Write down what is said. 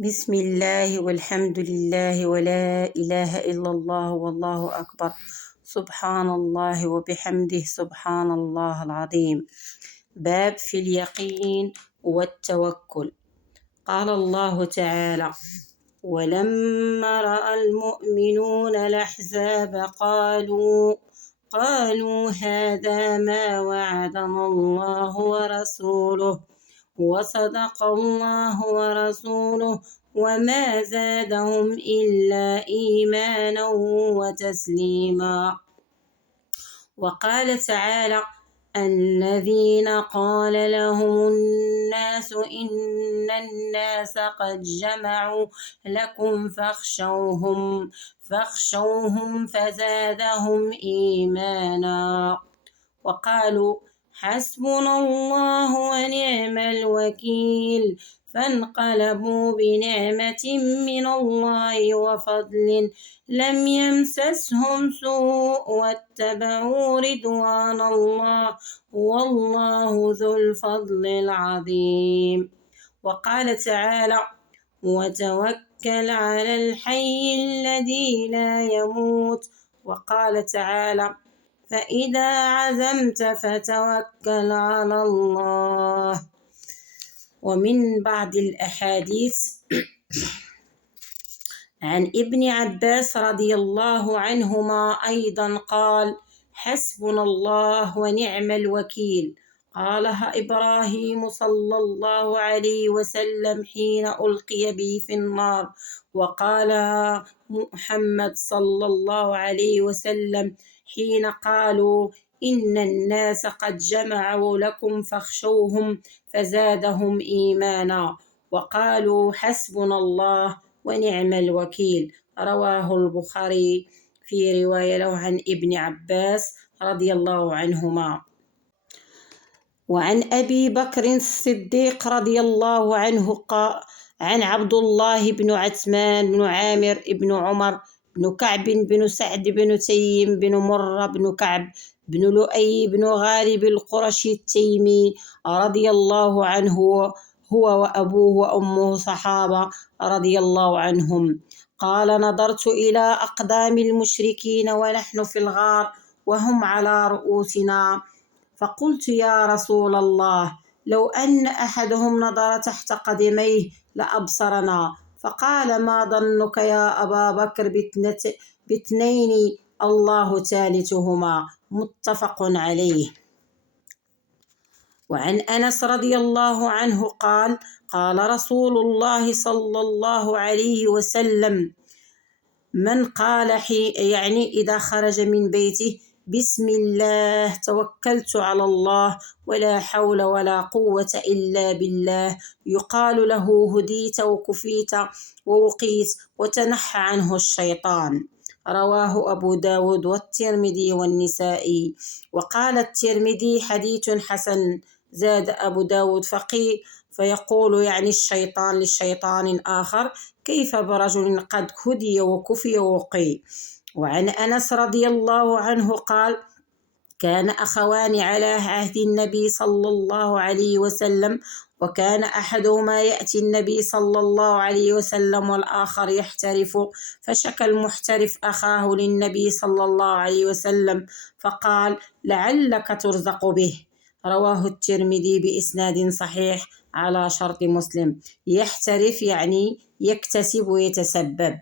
بسم الله والحمد لله ولا إله إلا الله والله أكبر. سبحان الله وبحمده سبحان الله العظيم. باب في اليقين والتوكل. قال الله تعالى: ولما رأى المؤمنون الأحزاب قالوا هذا ما وعدنا الله ورسوله وصدق الله ورسوله وما زادهم إلا إيمانا وتسليما. وقال تعالى: الذين قال لهم الناس إن الناس قد جمعوا لكم فاخشوهم فزادهم إيمانا وقالوا حسبنا الله ونعم الوكيل، فانقلبوا بنعمة من الله وفضل لم يمسسهم سوء واتبعوا رضوان الله والله ذو الفضل العظيم. وقال تعالى: وتوكل على الحي الذي لا يموت. وقال تعالى: فإذا عزمت فتوكل على الله. ومن بعض الأحاديث عن ابن عباس رضي الله عنهما أيضا قال: حسبنا الله ونعم الوكيل. قالها إبراهيم صلى الله عليه وسلم حين ألقي به في النار، وقالها محمد صلى الله عليه وسلم حين قالوا إن الناس قد جمعوا لكم فاخشوهم فزادهم إيمانا، وقالوا حسبنا الله ونعم الوكيل. رواه البخاري في رواية له عن ابن عباس رضي الله عنهما. وعن أبي بكر الصديق رضي الله عنه عن عبد الله بن عثمان بن عامر بن عمر بن كعب بن سعد بن تيم بن مرة بن كعب بن لؤي بن غالب القرشي التيمي رضي الله عنه، هو وأبوه وأمه صحابة رضي الله عنهم، قال: نظرت إلى أقدام المشركين ونحن في الغار وهم على رؤوسنا، فقلت: يا رسول الله، لو أن أحدهم نظر تحت قدميه لأبصرنا. فقال: ما ظنك يا أبا بكر باثنين الله ثالثهما. متفق عليه. وعن أنس رضي الله عنه قال: قال رسول الله صلى الله عليه وسلم: من قال إذا خرج من بيته: بسم الله توكلت على الله ولا حول ولا قوة إلا بالله، يقال له هديت وكفيت ووقيت وتنحى عنه الشيطان. رواه أبو داود والترمذي والنسائي. وقال الترمذي: حديث حسن. زاد أبو داود فيقول الشيطان للشيطان آخر: كيف برجل قد هدي وكفي ووقي. وعن أنس رضي الله عنه قال: كان أخوان على عهد النبي صلى الله عليه وسلم، وكان أحدهما يأتي النبي صلى الله عليه وسلم والآخر يحترف، فشكى المحترف أخاه للنبي صلى الله عليه وسلم فقال: لعلك ترزق به. رواه الترمذي بإسناد صحيح على شرط مسلم. يحترف يكتسب ويتسبب.